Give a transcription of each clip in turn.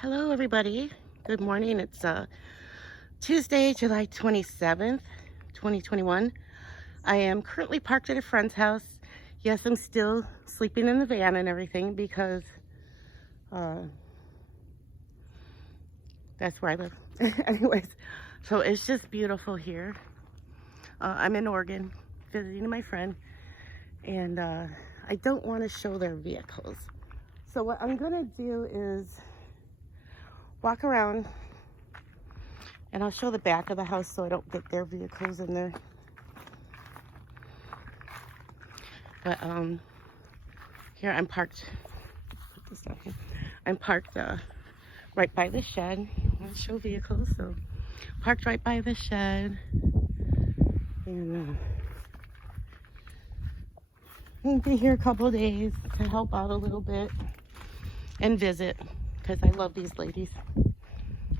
Hello, everybody. Good morning. It's Tuesday, July 27th, 2021. I am currently parked at a friend's house. Yes, I'm still sleeping in the van and everything because that's where I live. Anyways, so it's just beautiful here. I'm in Oregon visiting my friend, and I don't want to show their vehicles. So what I'm going to do is walk around, and I'll show the back of the house so I don't get their vehicles in there. But here I'm parked. Put this down here. I'm parked right by the shed. I want to show vehicles, so parked right by the shed, and I'll be here a couple of days to help out a little bit and visit because I love these ladies.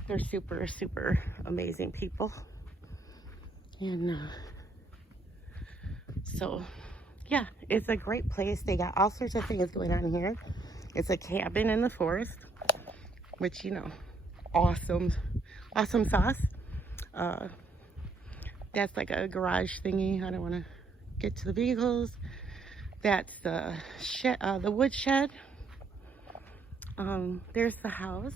They're super, super amazing people. And so, yeah, it's a great place. They got all sorts of things going on here. It's a cabin in the forest, which, you know, awesome sauce. That's like a garage thingy. I don't want to get to the vehicles. That's the shed, the wood shed. There's the house.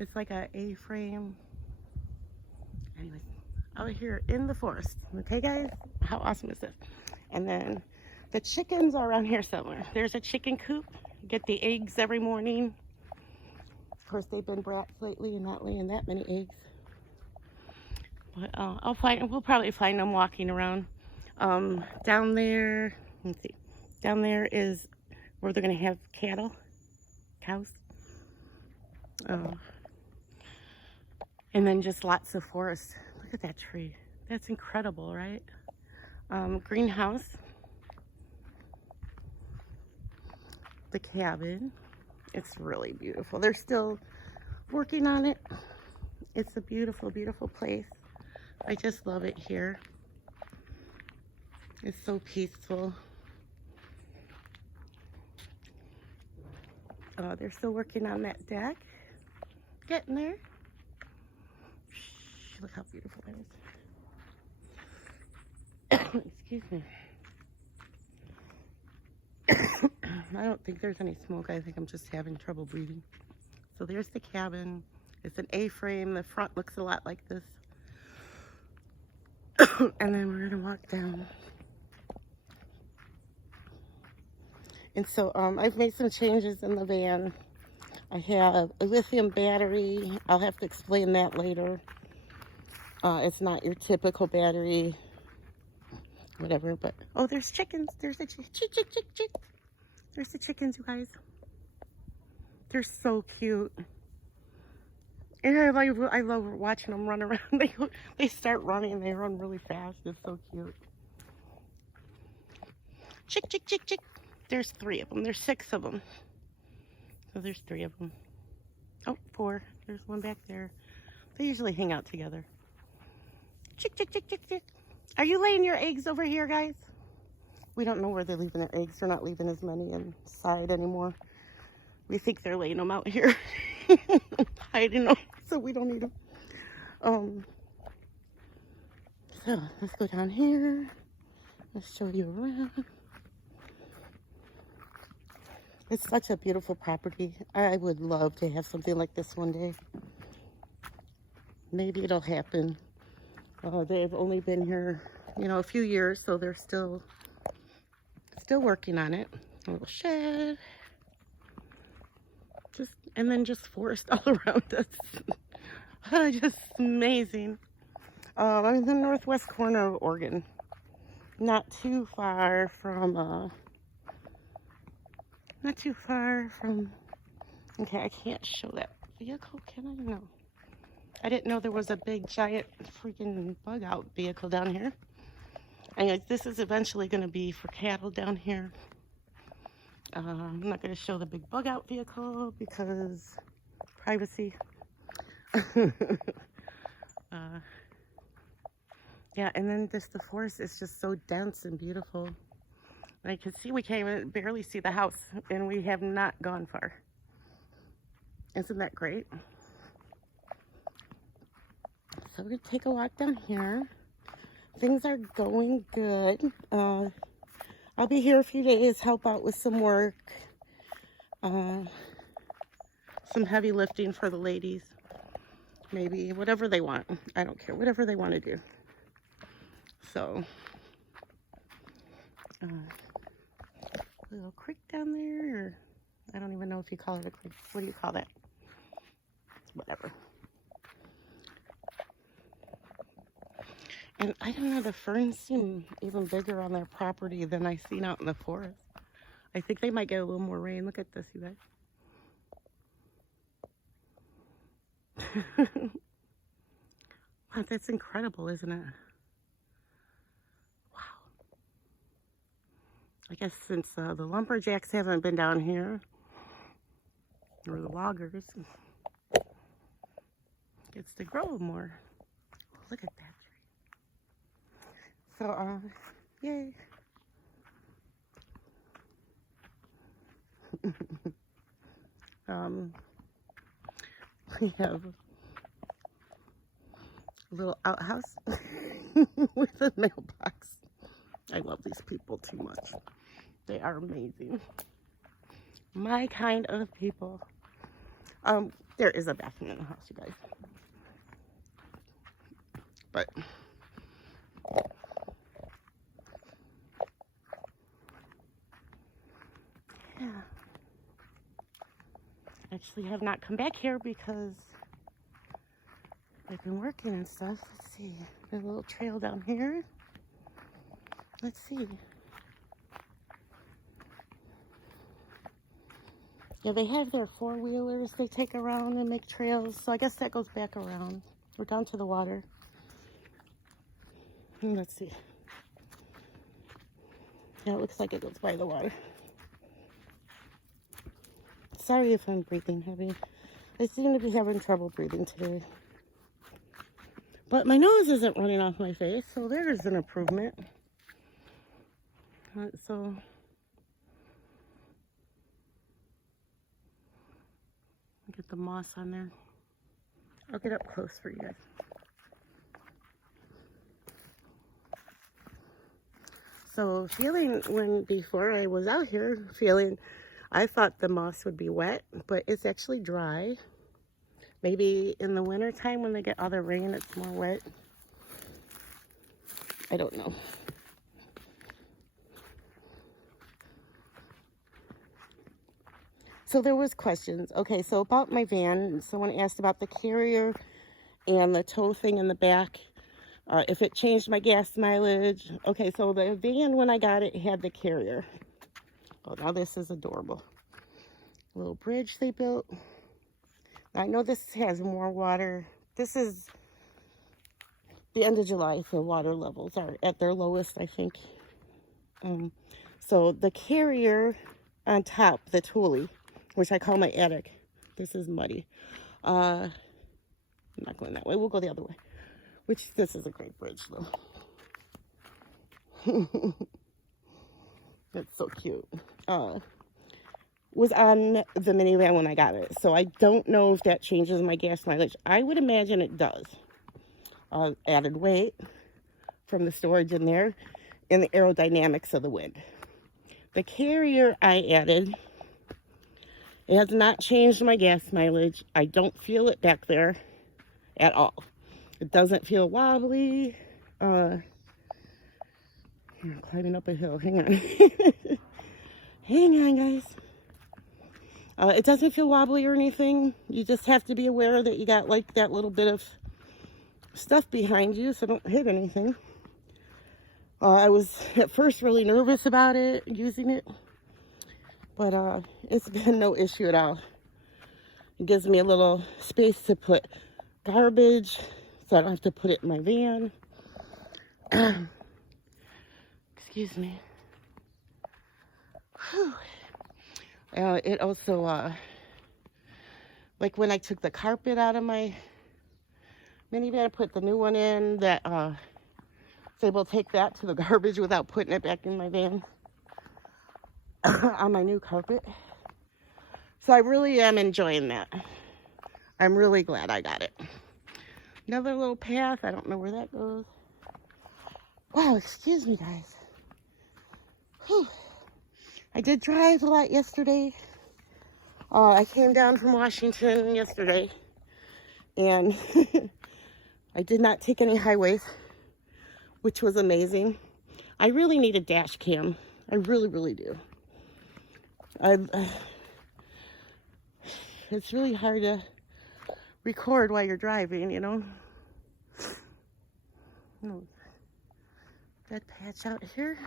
It's like a A-frame. Anyways, out here in the forest. Okay, guys? How awesome is this? And then the chickens are around here somewhere. There's a chicken coop. Get the eggs every morning. Of course, they've been brats lately and not laying that many eggs. But we'll probably find them walking around. Down there, let's see. Down there is where they're going to have cows. And then just lots of forest. Look at that tree. That's incredible, right? Greenhouse. The cabin. It's really beautiful. They're still working on it. It's a beautiful, beautiful place. I just love it here. It's so peaceful. They're still working on that deck. Getting there. Look how beautiful that is. Excuse me. I don't think there's any smoke. I think I'm just having trouble breathing. So there's the cabin. It's an A-frame. The front looks a lot like this. And then we're gonna walk down. And so I've made some changes in the van. I have a lithium battery. I'll have to explain that later. It's not your typical battery, whatever, but, oh, there's chickens. There's the chick. There's the chickens, you guys. They're so cute. And I love watching them run around. They start running. They run really fast. It's so cute. Chick. There's 3 of them. There's 6 of them. So there's 3 of them. Oh, 4. There's one back there. They usually hang out together. Chick. Are you laying your eggs over here, guys? We don't know where they're leaving their eggs. They're not leaving as many inside anymore. We think they're laying them out here. Hiding them, so we don't need them. So let's go down here. Let's show you around. It's such a beautiful property. I would love to have something like this one day. Maybe it'll happen. They've only been here, you know, a few years, so they're still working on it. A little shed. And then just forest all around us. Just amazing. I'm in the northwest corner of Oregon. Not too far from, okay, I can't show that vehicle, can I? No. I didn't know there was a big, giant, freaking bug-out vehicle down here. Anyways, this is eventually going to be for cattle down here. I'm not going to show the big bug-out vehicle because privacy. Yeah, and then the forest is just so dense and beautiful. I can see we can't even barely see the house, and we have not gone far. Isn't that great? So we're going to take a walk down here. Things are going good. I'll be here a few days, help out with some work. Some heavy lifting for the ladies. Maybe whatever they want. I don't care. Whatever they want to do. So, little creek down there. Or, I don't even know if you call it a creek. What do you call that? Whatever. And I don't know, the ferns seem even bigger on their property than I've seen out in the forest. I think they might get a little more rain. Look at this, you guys. Wow, that's incredible, isn't it? Wow. I guess since the lumberjacks haven't been down here, or the loggers, it gets to grow more. Look at that. So, yay. We have a little outhouse with a mailbox. I love these people too much. They are amazing. My kind of people. There is a bathroom in the house, you guys. But yeah. Actually have not come back here because I've been working and stuff. Let's see. There's a little trail down here. Let's see. Yeah, they have their four-wheelers they take around and make trails. So I guess that goes back around. We're down to the water. And let's see. Yeah, it looks like it goes by the water. Sorry if I'm breathing heavy. I seem to be having trouble breathing today. But my nose isn't running off my face, so there's an improvement. So, get the moss on there. I'll get up close for you guys. So before I was out here, I thought the moss would be wet, but it's actually dry. Maybe in the winter time when they get all the rain, it's more wet. I don't know. So there was questions. Okay, so about my van, someone asked about the carrier and the tow thing in the back. If it changed my gas mileage. Okay, so the van, when I got it, had the carrier. Oh, now this is adorable. A little bridge they built. I know this has more water. This is the end of July, so water levels are at their lowest, I think. So the carrier on top, the Thule, which I call my attic. This is muddy. I'm not going that way. We'll go the other way. This is a great bridge, though. That's so cute. Was on the minivan when I got it. So I don't know if that changes my gas mileage. I would imagine it does. Added weight from the storage in there and the aerodynamics of the wind. The carrier I added, it has not changed my gas mileage. I don't feel it back there at all. It doesn't feel wobbly. I'm climbing up a hill. Hang on. Hang on, guys. It doesn't feel wobbly or anything. You just have to be aware that you got like that little bit of stuff behind you so don't hit anything. I was at first really nervous about it, using it. But it's been no issue at all. It gives me a little space to put garbage so I don't have to put it in my van. Excuse me. Whew. It also, like when I took the carpet out of my minivan, put the new one in, that was able to take that to the garbage without putting it back in my van on my new carpet. So I really am enjoying that. I'm really glad I got it. Another little path. I don't know where that goes. Wow, excuse me, guys. Whew. I did drive a lot yesterday. I came down from Washington yesterday, and I did not take any highways, which was amazing. I really need a dash cam. I really, really do. It's really hard to record while you're driving, you know. No, dead patch out here.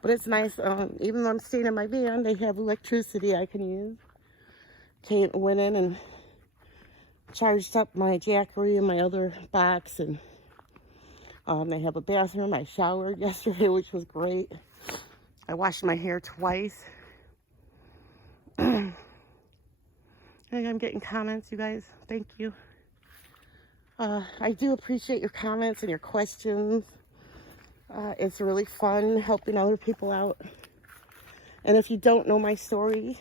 But it's nice, even though I'm staying in my van, they have electricity I can use. Went in and charged up my Jackery and my other box, and they have a bathroom. I showered yesterday, which was great. I washed my hair twice. I think I'm getting comments, you guys. Thank you. I do appreciate your comments and your questions. It's really fun helping other people out. And if you don't know my story,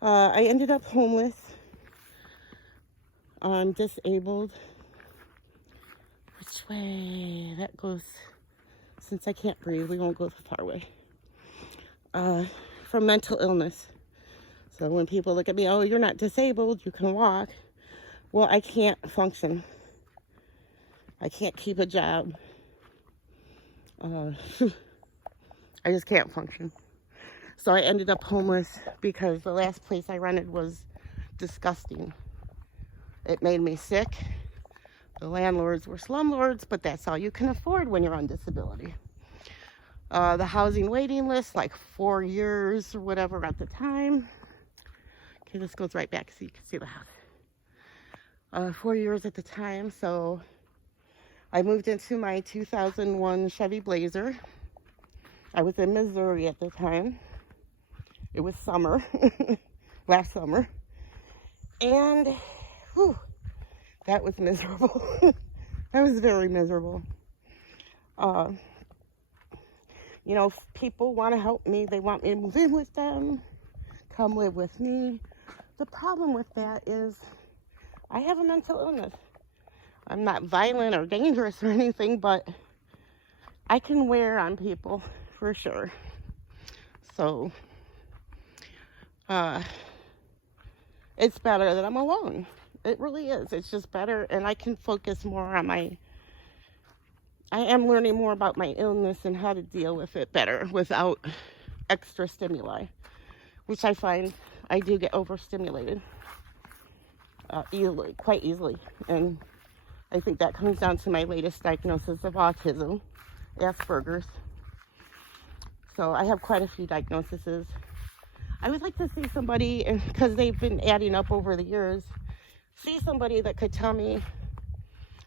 I ended up homeless. I'm disabled. Which way? That goes, since I can't breathe, we won't go the far way. From mental illness. So when people look at me, oh, you're not disabled, you can walk. Well, I can't function. I can't keep a job. I just can't function. So I ended up homeless because the last place I rented was disgusting. It made me sick. The landlords were slumlords, but that's all you can afford when you're on disability. The housing waiting list, like 4 years or whatever at the time. Okay, this goes right back so you can see the house. 4 years at the time, so I moved into my 2001 Chevy Blazer. I was in Missouri at the time. It was summer, last summer. And, whew, that was miserable. That was very miserable. You know, people want to help me. They want me to move in with them, come live with me. The problem with that is I have a mental illness. I'm not violent or dangerous or anything, but I can wear on people for sure. So, it's better that I'm alone. It really is. It's just better, and I can focus more on I am learning more about my illness and how to deal with it better without extra stimuli, which I find I do get overstimulated quite easily. And I think that comes down to my latest diagnosis of autism, Asperger's. So I have quite a few diagnoses. I would like to see somebody, because they've been adding up over the years, see somebody that could tell me,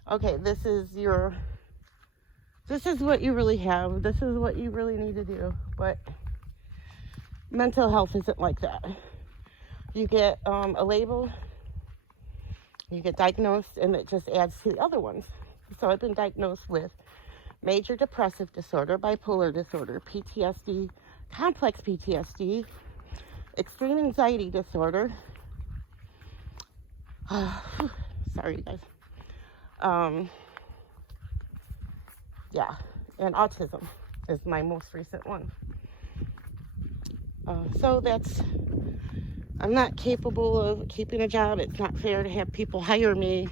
okay, this is what you really have. This is what you really need to do. But mental health isn't like that. You get a label, you get diagnosed, and it just adds to the other ones. So I've been diagnosed with major depressive disorder, bipolar disorder, PTSD, complex PTSD, extreme anxiety disorder. Sorry, guys. Yeah, and autism is my most recent one. So I'm not capable of keeping a job. It's not fair to have people hire me.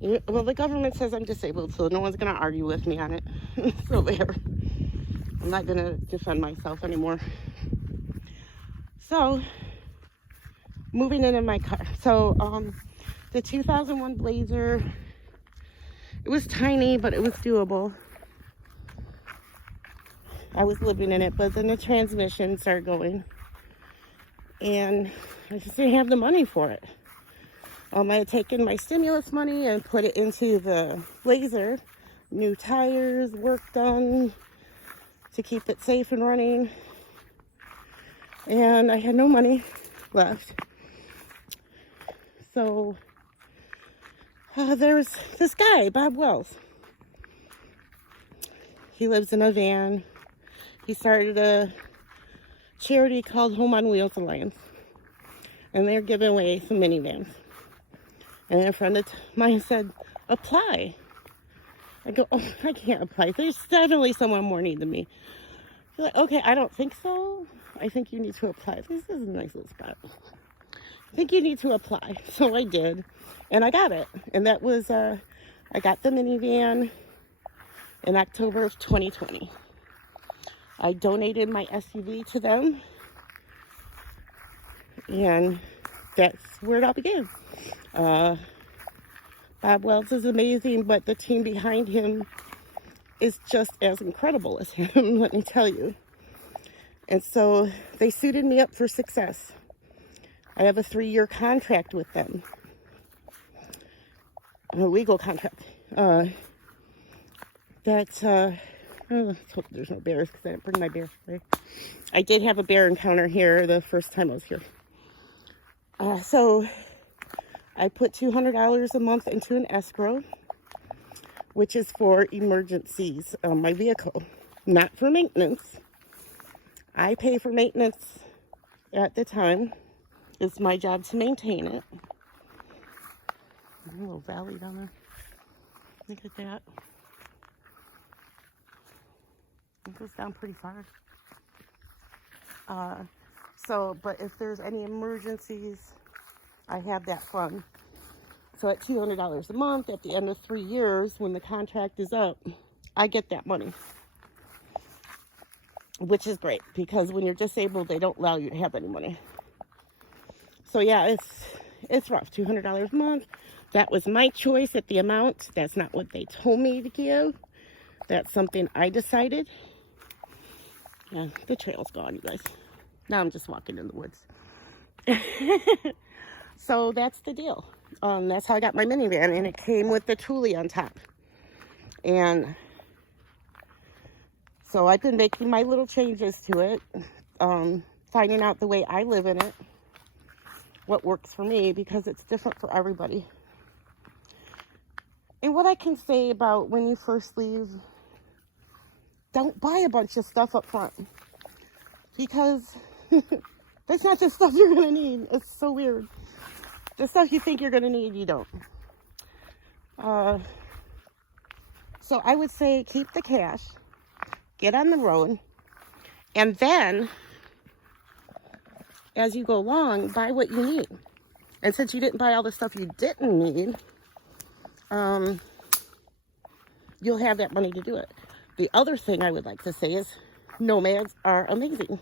Well, the government says I'm disabled, so no one's going to argue with me on it. So there. I'm not going to defend myself anymore. So, moving into my car. So, the 2001 Blazer, it was tiny, but it was doable. I was living in it, but then the transmission started going. And I just didn't have the money for it. I had taken my stimulus money and put it into the Blazer. New tires, work done to keep it safe and running. And I had no money left. So there's this guy, Bob Wells. He lives in a van. He started a charity called Home on Wheels Alliance. And they're giving away some minivans. And a friend of mine said, apply. I go, oh, I can't apply. There's definitely someone more need than me. She's like, okay, I don't think so. I think you need to apply. This is a nice little spot. I think you need to apply. So I did. And I got it. And that was, I got the minivan in October of 2020. I donated my SUV to them. And that's where it all began. Bob Wells is amazing, but the team behind him is just as incredible as him, let me tell you. And so they suited me up for success. I have a 3-year contract with them. A legal contract. Oh, let's hope there's no bears because I didn't bring my bear spray. I did have a bear encounter here the first time I was here. So I put $200 a month into an escrow, which is for emergencies on my vehicle, not for maintenance. I pay for maintenance at the time. It's my job to maintain it. A little valley down there. Look at that. It goes down pretty far. But if there's any emergencies, I have that fund. So at $200 a month, at the end of 3 years, when the contract is up, I get that money. Which is great, because when you're disabled, they don't allow you to have any money. So yeah, it's rough, $200 a month. That was my choice at the amount. That's not what they told me to give. That's something I decided. Yeah, the trail's gone, you guys. Now I'm just walking in the woods. So that's the deal. That's how I got my minivan, and it came with the Thule on top. And so I've been making my little changes to it, finding out the way I live in it, what works for me, because it's different for everybody. And what I can say about when you first leave, don't buy a bunch of stuff up front, because that's not the stuff you're going to need. It's so weird. The stuff you think you're going to need, you don't. So I would say keep the cash, get on the road, and then, as you go along, buy what you need. And since you didn't buy all the stuff you didn't need, you'll have that money to do it. The other thing I would like to say is Nomads are amazing.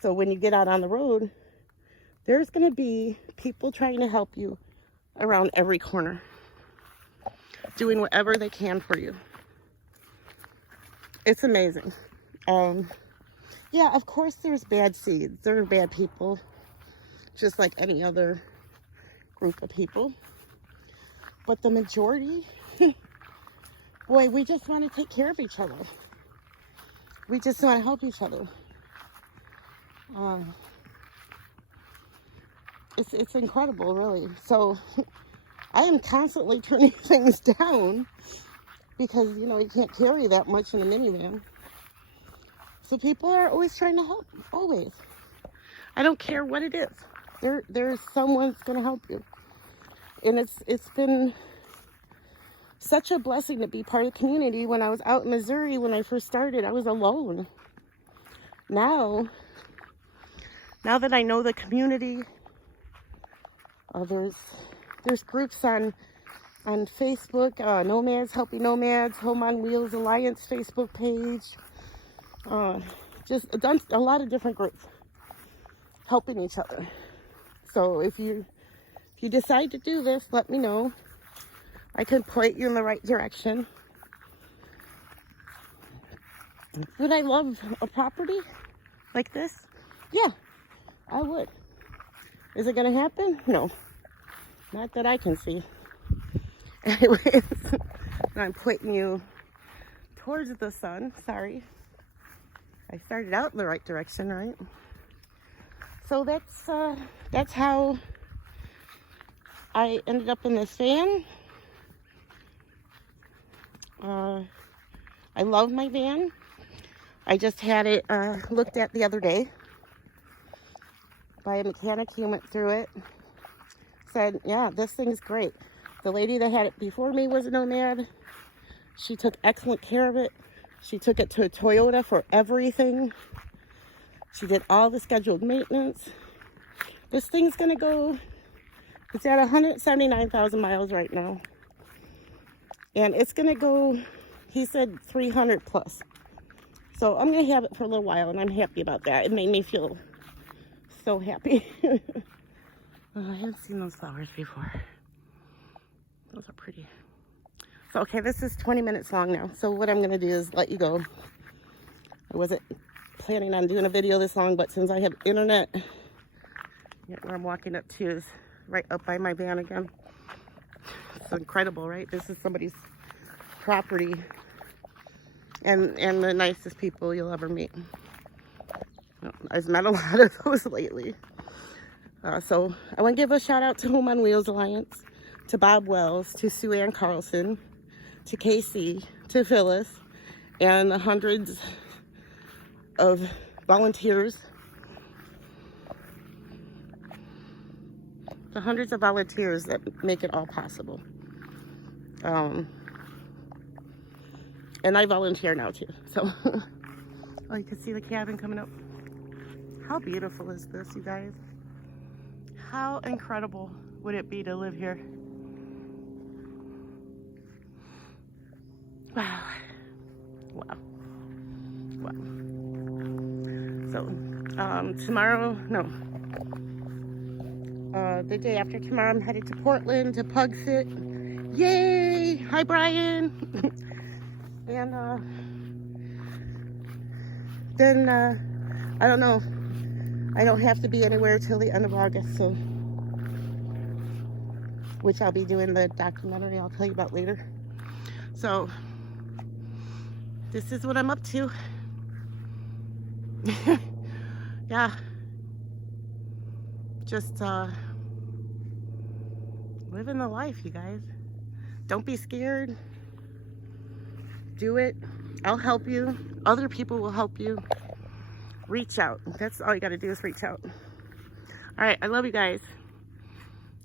So when you get out on the road, there's going to be people trying to help you around every corner, doing whatever they can for you. It's amazing. Yeah, of course there's bad seeds. There are bad people, just like any other group of people. But the majority, boy, we just want to take care of each other. We just want to help each other. It's incredible, really. So I am constantly turning things down because, you know, you can't carry that much in a minivan. So people are always trying to help, always. I don't care what it is. There's someone that's going to help you. And it's been such a blessing to be part of the community. When I was out in Missouri, when I first started, I was alone. Now that I know the community, there's groups on Facebook, Nomads, Helping Nomads, Home on Wheels Alliance Facebook page, just a lot of different groups helping each other. So if you decide to do this, let me know. I can point you in the right direction. Would I love a property like this? Yeah, I would. Is it going to happen? No. Not that I can see. Anyways, I'm pointing you towards the sun. Sorry. I started out in the right direction, right? So that's how I ended up in this van. I love my van. I just had it looked at the other day. by a mechanic. He went through it, said, yeah, this thing's great. The lady that had it before me was a Nomad. She took excellent care of it. She took it to a Toyota for everything. She did all the scheduled maintenance. This thing's gonna go, it's at 179,000 miles right now. And it's gonna go, he said 300 plus. So I'm gonna have it for a little while, and I'm happy about that. It made me feel so happy. Oh, I haven't seen those flowers before. Those are pretty. So, okay, this is 20 minutes long now. So what I'm gonna do is let you go. I wasn't planning on doing a video this long, but since I have internet, where I'm walking up to is right up by my van again. It's incredible, right? This is somebody's property, and the nicest people you'll ever meet. I've met a lot of those lately. So I want to give a shout out to Home on Wheels Alliance, to Bob Wells, to Sue Ann Carlson, to Casey, to Phyllis, and the hundreds of volunteers. The hundreds of volunteers that make it all possible. And I volunteer now too. So, oh, you can see the cabin coming up. How beautiful is this, you guys? How incredible would it be to live here? Wow. Wow. Wow. So, tomorrow, no. The day after tomorrow, I'm headed to Portland to Pug Fit. Yay! Hi, Brian! And, then, I don't know. I don't have to be anywhere till the end of August, so, which I'll be doing the documentary I'll tell you about later. So, this is what I'm up to. Yeah. Just, living the life, you guys. Don't be scared. Do it. I'll help you. Other people will help you. Reach out. That's all you got to do is reach out. All right. I love you guys.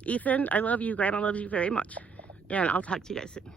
Ethan, I love you. Grandma loves you very much. And I'll talk to you guys soon.